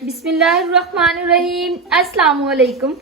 बिस्मिल्लाहिर्रहमानिर्रहीम। अस्सलाम वालेकुम।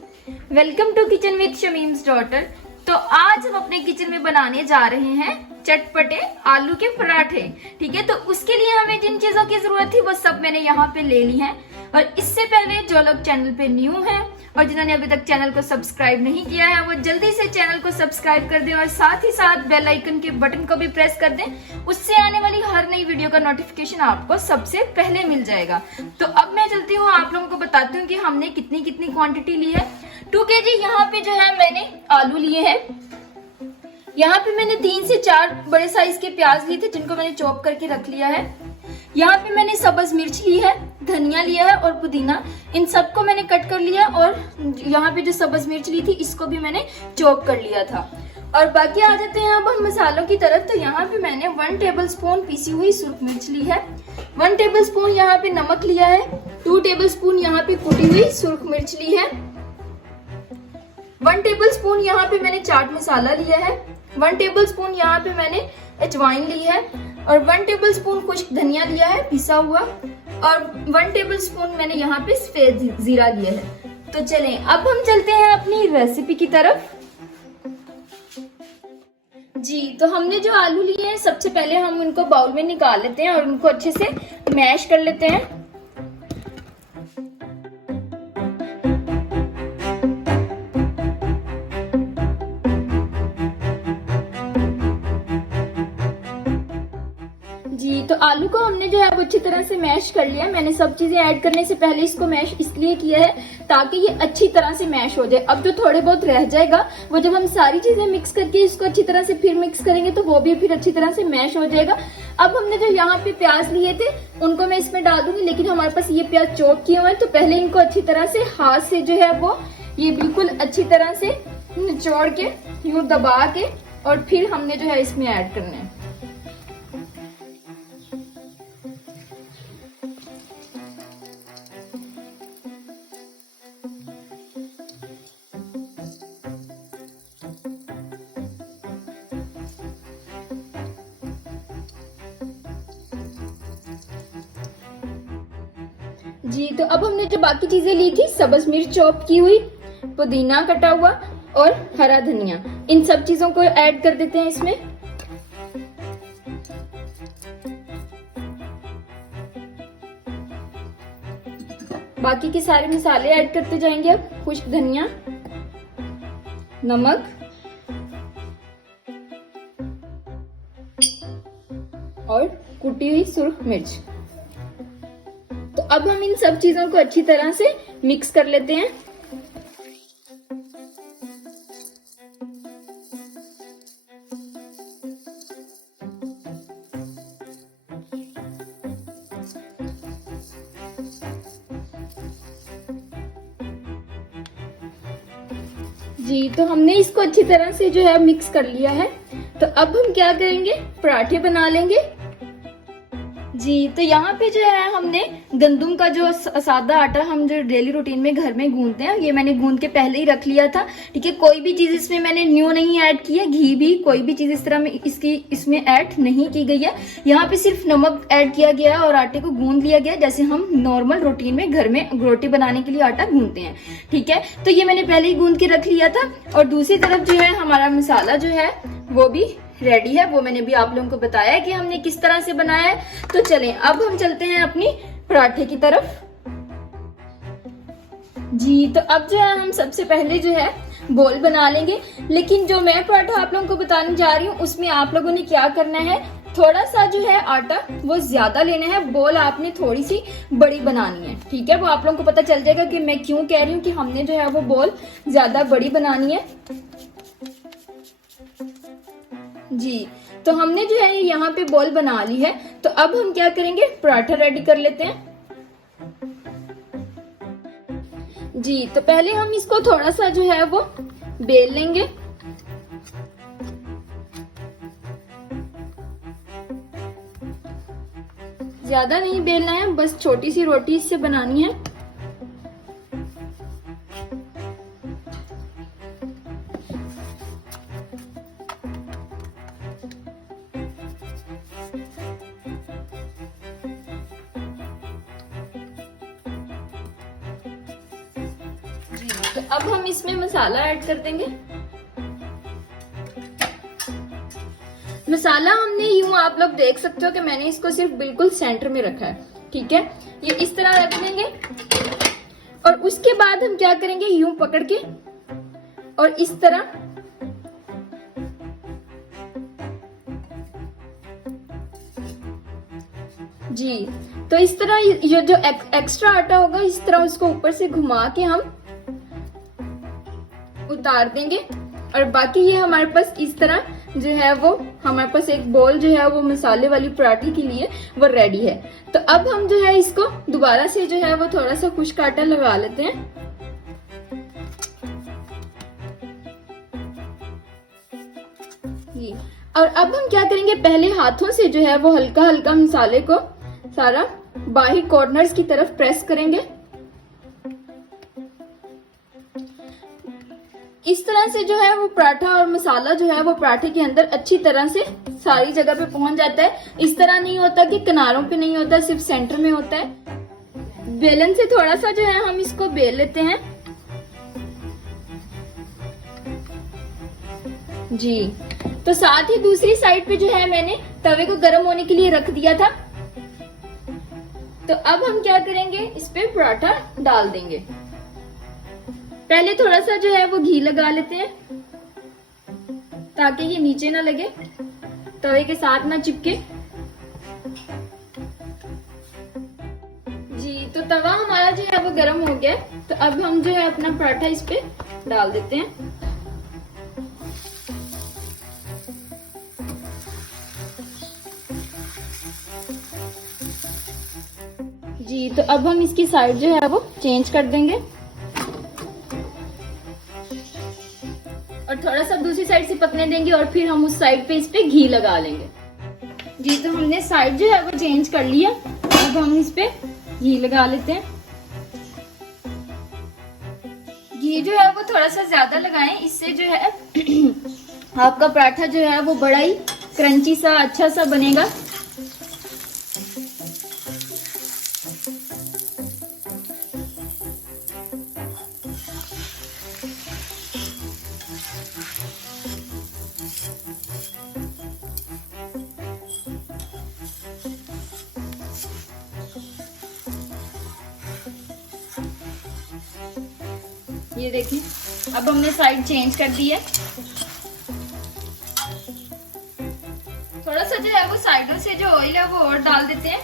Welcome to kitchen with Shamim's daughter. तो आज हम अपने किचन में बनाने जा रहे हैं चटपटे आलू के पराठे। ठीक है, तो उसके लिए हमें जिन चीजों की जरूरत थी वो सब मैंने यहाँ पे ले ली है। और इससे पहले जो लोग चैनल पे न्यू हैं और जिन्होंने अभी तक चैनल को सब्सक्राइब नहीं किया है वो जल्दी से चैनल को सब्सक्राइब कर दें और साथ ही साथ बेल आइकन के बटन को भी प्रेस कर दें। उससे आने वाली हर नई वीडियो का नोटिफिकेशन आपको सबसे पहले मिल जाएगा। तो अब मैं चलती हूँ, आप लोगों को बताती हूँ कि हमने कितनी कितनी क्वांटिटी ली है। 2 kg यहाँ पे जो है मैंने आलू लिए हैं। यहाँ पे मैंने 3 से 4 बड़े साइज के प्याज लिए थे जिनको मैंने चॉप करके रख लिया है। यहाँ पे मैंने सब्ज मिर्च ली है, धनिया लिया है और पुदीना, इन सबको मैंने कट कर लिया। और यहाँ पे जो सब्ज मिर्च ली थी इसको भी मैंने चॉप कर लिया था। और बाकी आ जाते हैं अब हम मसालों की तरफ। तो यहाँ पे मैंने 1 टेबलस्पून पीसी हुई सुर्ख मिर्च ली है, 1 टेबलस्पून यहाँ पे नमक लिया है, 2 टेबलस्पून यहाँ पे कुटी हुई सुर्ख मिर्च ली है, 1 टेबलस्पून यहाँ पे मैंने चाट मसाला लिया है, 1 टेबलस्पून यहाँ पे मैंने अजवाइन ली है और 1 टेबलस्पून खुश्क धनिया लिया है पिसा हुआ और 1 टेबलस्पून मैंने यहाँ पे सफेद जीरा लिया है। तो चलें अब हम चलते हैं अपनी रेसिपी की तरफ। जी, तो हमने जो आलू लिए हैं सबसे पहले हम उनको बाउल में निकाल लेते हैं और उनको अच्छे से मैश कर लेते हैं। जी, तो आलू को हमने जो है वो अच्छी तरह से मैश कर लिया। मैंने सब चीजें ऐड करने से पहले इसको मैश इसलिए किया है ताकि ये अच्छी तरह से मैश हो जाए। अब जो थोड़े बहुत रह जाएगा वो जब हम सारी चीजें मिक्स करके इसको अच्छी तरह से फिर मिक्स करेंगे तो वो भी फिर अच्छी तरह से मैश हो जाएगा। अब हमने जो यहाँ पे प्याज लिए थे उनको मैं इसमें डाल दूंगी, लेकिन हमारे पास ये प्याज चॉप किए हुए हैं तो पहले इनको अच्छी तरह से हाथ से जो है वो ये बिल्कुल अच्छी तरह से निचोड़ के यूं दबा के और फिर हमने जो है इसमें ऐड करना है। जी, तो अब हमने जो बाकी चीजें ली थी, सब्ज मिर्च चॉप की हुई, पुदीना कटा हुआ और हरा धनिया, इन सब चीजों को ऐड कर देते हैं इसमें। बाकी के सारे मसाले ऐड करते जाएंगे। अब खुश्क धनिया, नमक और कुटी हुई सुर्ख मिर्च। तो अब हम इन सब चीजों को अच्छी तरह से मिक्स कर लेते हैं। जी, तो हमने इसको अच्छी तरह से जो है मिक्स कर लिया है। तो अब हम क्या करेंगे, पराठे बना लेंगे। जी, तो यहाँ पे जो है हमने गंदम का जो सादा आटा हम जो डेली रूटीन में घर में गूंथते हैं ये मैंने गूंथ के पहले ही रख लिया था। ठीक है, कोई भी चीज इसमें मैंने न्यू नहीं ऐड की है, घी भी कोई भी चीज इस तरह में इसमें ऐड नहीं की गई है। यहाँ पे सिर्फ नमक ऐड किया गया है और आटे को गूंथ लिया गया जैसे हम नॉर्मल रूटीन में घर में रोटी बनाने के लिए आटा गूंथते हैं। ठीक है, तो ये मैंने पहले ही गूंथ के रख लिया था। और दूसरी तरफ जो है हमारा मसाला जो है वो भी रेडी है, वो मैंने भी आप लोगों को बताया है कि हमने किस तरह से बनाया है। तो चलें अब हम चलते हैं अपनी पराठे की तरफ। जी, तो अब जो है हम सबसे पहले जो है बोल बना लेंगे। लेकिन जो मैं पराठा आप लोगों को बताने जा रही हूँ उसमें आप लोगों ने क्या करना है, थोड़ा सा जो है आटा वो ज्यादा लेना है, बोल आपने थोड़ी सी बड़ी बनानी है। ठीक है, वो आप लोगों को पता चल जाएगा कि मैं क्यों कह रही हूँ कि हमने जो है वो बोल ज्यादा बड़ी बनानी है। जी, तो हमने जो है यहाँ पे बॉल बना ली है। तो अब हम क्या करेंगे, पराठा रेडी कर लेते हैं। जी, तो पहले हम इसको थोड़ा सा जो है वो बेल लेंगे। ज्यादा नहीं बेलना है, बस छोटी सी रोटी इससे बनानी है। तो अब हम इसमें मसाला ऐड कर देंगे। मसाला हमने यूं, आप लोग देख सकते हो कि मैंने इसको सिर्फ बिल्कुल सेंटर में रखा है, ठीक है। ये इस तरह रख लेंगे और उसके बाद हम क्या करेंगे, यूं पकड़ के और इस तरह जी, तो इस तरह ये जो एक्स्ट्रा आटा होगा इस तरह उसको ऊपर से घुमा के हम उतार देंगे। और बाकी ये हमारे पास इस तरह जो है वो हमारे पास एक बोल जो है वो मसाले वाली पराठे के लिए वो रेडी है। तो अब हम जो है इसको दोबारा से जो है वो थोड़ा सा खुश्क आटा लगा लेते हैं। जी, और अब हम क्या करेंगे, पहले हाथों से जो है वो हल्का हल्का मसाले को सारा बाहर कॉर्नर्स की तरफ प्रेस करेंगे। इस तरह से जो है वो पराठा और मसाला जो है वो पराठे के अंदर अच्छी तरह से सारी जगह पे पहुंच जाता है। इस तरह नहीं होता कि किनारों पे नहीं होता, सिर्फ सेंटर में होता है। बेलन से थोड़ा सा जो है हम इसको बेल लेते हैं। जी, तो साथ ही दूसरी साइड पे जो है मैंने तवे को गर्म होने के लिए रख दिया था। तो अब हम क्या करेंगे, इस पे पराठा डाल देंगे। पहले थोड़ा सा जो है वो घी लगा लेते हैं ताकि ये नीचे ना लगे, तवे के साथ ना चिपके। जी, तो तवा हमारा जो है वो गर्म हो गया। तो अब हम जो है अपना पराठा इस पे डाल देते हैं। जी, तो अब हम इसकी साइड जो है वो चेंज कर देंगे और थोड़ा सा दूसरी साइड से पकने देंगे और फिर हम उस साइड पे इस पे घी लगा लेंगे। जी, तो हमने साइड जो है वो चेंज कर लिया। अब हम इस पे घी लगा लेते हैं। घी जो है वो थोड़ा सा ज्यादा लगाएं, इससे जो है आपका पराठा जो है वो बड़ा ही क्रंची सा अच्छा सा बनेगा। ये देखिए, अब हमने साइड चेंज कर दी है। थोड़ा सा जो है वो साइडों से जो ऑयल है वो और डाल देते हैं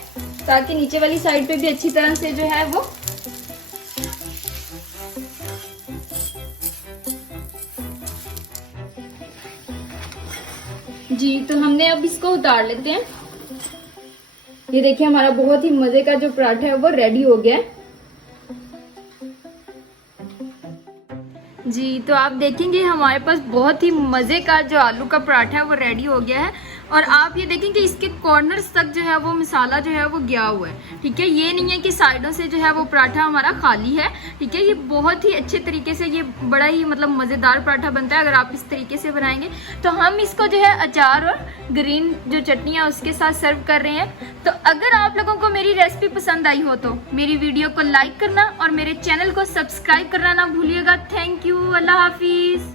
ताकि नीचे वाली साइड पे भी अच्छी तरह से जो है वो जी, तो हमने अब इसको उतार लेते हैं। ये देखिए, हमारा बहुत ही मजे का जो पराठा है वो रेडी हो गया है। जी, तो आप देखेंगे हमारे पास बहुत ही मज़े का जो आलू का पराठा है वो रेडी हो गया है। और आप ये देखेंगे इसके कॉर्नर्स तक जो है वो मसाला जो है वो गया हुआ है, ठीक है। ये नहीं है कि साइडों से जो है वो पराठा हमारा खाली है, ठीक है। ये बहुत ही अच्छे तरीके से, ये बड़ा ही मतलब मज़ेदार पराठा बनता है अगर आप इस तरीके से बनाएंगे। तो हम इसको जो है अचार और ग्रीन जो चटनियाँ उसके साथ सर्व कर रहे हैं। तो अगर आप लोगों को मेरी रेसिपी पसंद आई हो तो मेरी वीडियो को लाइक करना और मेरे चैनल को सब्सक्राइब करना ना भूलिएगा। थैंक यू, अल्लाह हाफिज़।